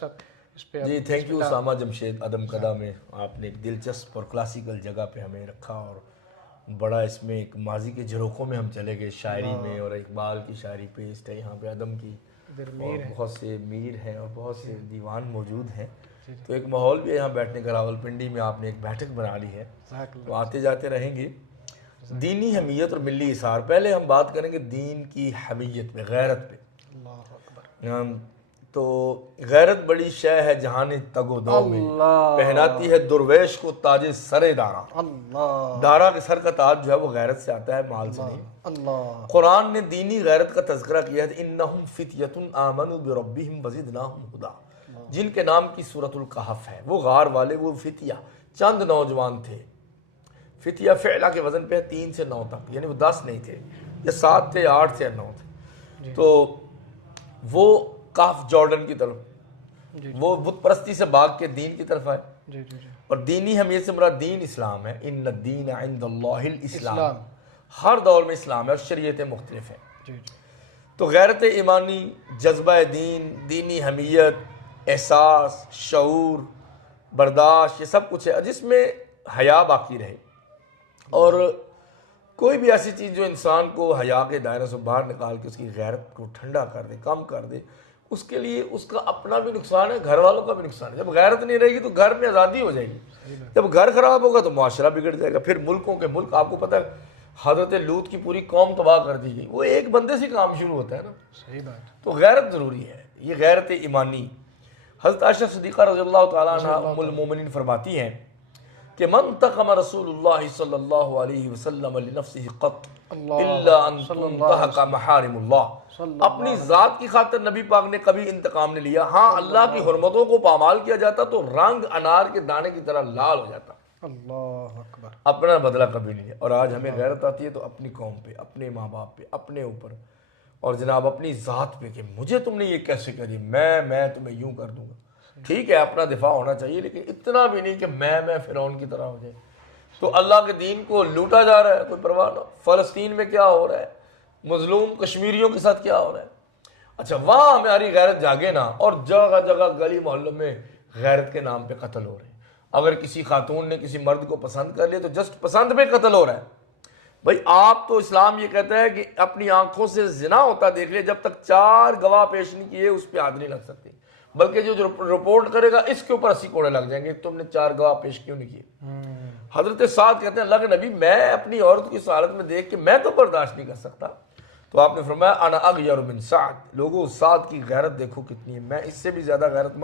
साहब इस पे जी थैंक यू उसामा जमशेद अदम कदा में आपने एक दिलचस्प और क्लासिकल जगह पे हमें रखा और बड़ा इसमें एक माजी के झरोखों में हम चले गए शायरी में और इकबाल की शायरी पेस्ट है यहाँ पे अदम की और बहुत से मीर हैं और बहुत से दीवान मौजूद हैं, तो एक माहौल भी है यहाँ बैठने का। रावलपिंडी में आपने एक बैठक बना ली है, तो आते जाते रहेंगे। दीनी हमीयत और मिली इसार, पहले हम बात करेंगे दीन की हमीयत पे, गैरत पे। तो गैरत बड़ी शय है जहान तगो दो में, पहनाती है दुर्वेश को ताजे सरे दारा। दारा के सर का ताज जो है वो गैरत से आता है, माल से नहीं। कुरान ने दीनी गैरत का तज़किरा किया है, इन्नहुम फित्यतुन आमनु बिरब्बिहिम वज़िदनाहुम हुदा, जिनके नाम की सूरतुल कहफ है। वो गार वाले, वो फितिया चंद नौजवान थे। फितिया फ़िअला के वज़न पे है 3 से 9 तक, यानी वो 10 नहीं थे, या 7 थे, 8 थे, 9 थे। तो वो काफ जॉर्डन की तरफ, वो बुत परस्ती से भाग के दीन की तरफ आए। और दीनी हमीयत से मुराद दीन इस्लाम है। इन्न दीन इंदल्लाहिल इस्लाम, हर दौर में इस्लाम है और शरीयतें मुख्तलिफ हैं। तो गैरत ईमानी, जज्बा दीन, दीनी हमीयत, एहसास, शऊर, बर्दाश्त, ये सब कुछ है जिसमें हया बाकी रहे। और कोई भी ऐसी चीज़ जो इंसान को हया के दायरे से बाहर निकाल के उसकी गैरत को ठंडा कर दे, कम कर दे, उसके लिए उसका अपना भी नुकसान है, घर वालों का भी नुकसान है। जब गैरत नहीं रहेगी तो घर में आज़ादी हो जाएगी, जब घर खराब होगा तो मुआशरा बिगड़ जाएगा। फिर मुल्कों के मुल्क, आपको पता है हज़रत लूत की पूरी कौम तबाह कर दी गई, वो एक बंदे से काम शुरू होता है ना। सही बात। तो गैरत ज़रूरी है, ये गैरत ईमानी। हज़रत आयशा सिद्दीक़ा रज़ियल्लाहु तआला अन्हा उम्मुल मोमिनीन फरमाती हैं कि मन तक़म रसूलुल्लाह सल्लल्लाहु अलैहि वसल्लम लिनफ्सिही क़त इल्ला अन तुंतहका महरिमुल्लाह, अपनी ज़ात की खातिर नबी पाक ने कभी इंतकाम नहीं लिया। हाँ, अल्लाह की हुर्मतों को पामाल किया जाता तो रंग अनार के दाने की तरह लाल हो जाता। अल्लाह अकबर। अपना बदला कभी नहीं है। और आज हमें गैरत आती है तो अपनी कौम पे, अपने माँ बाप पे, अपने ऊपर, और जनाब अपनी ज़ात पे कि मुझे तुमने ये कैसे करी, मैं तुम्हें यूं कर दूंगा। ठीक है, अपना दिफा होना चाहिए, लेकिन इतना भी नहीं कि मैं फिरौन की तरह हो जाए। तो अल्लाह के दीन को लूटा जा रहा है, कोई परवाह ना। फ़लस्तीन में क्या हो रहा है, मजलूम कश्मीरियों के साथ क्या हो रहा है। अच्छा, वहाँ हमारी गैरत जागे ना, और जगह जगह गली मोहल्लों में गैरत के नाम पे कत्ल हो रहे हैं। अगर किसी खातून ने किसी मर्द को पसंद कर लिया तो जस्ट पसंद पे कत्ल हो रहा है। भाई आप तो, इस्लाम ये कहता है कि अपनी आंखों से जिना होता देख ले, जब तक 4 गवाह पेश नहीं किए उस पर हाथ नहीं लग सकती, बल्कि जो रिपोर्ट करेगा इसके ऊपर 80 कोड़े लग जाएंगे, तुमने 4 गवाह पेश क्यों नहीं किए। हजरत साद कहते हैं अल्लाह के नबी, मैं अपनी औरत की इस हालत में देख के मैं तो बर्दाश्त नहीं कर सकता। तो आपने फरमाया अना अगयरु मिन साद, लोगों साद की गैरत देखो कितनी है, मैं इससे भी ज्यादा गैरतमंद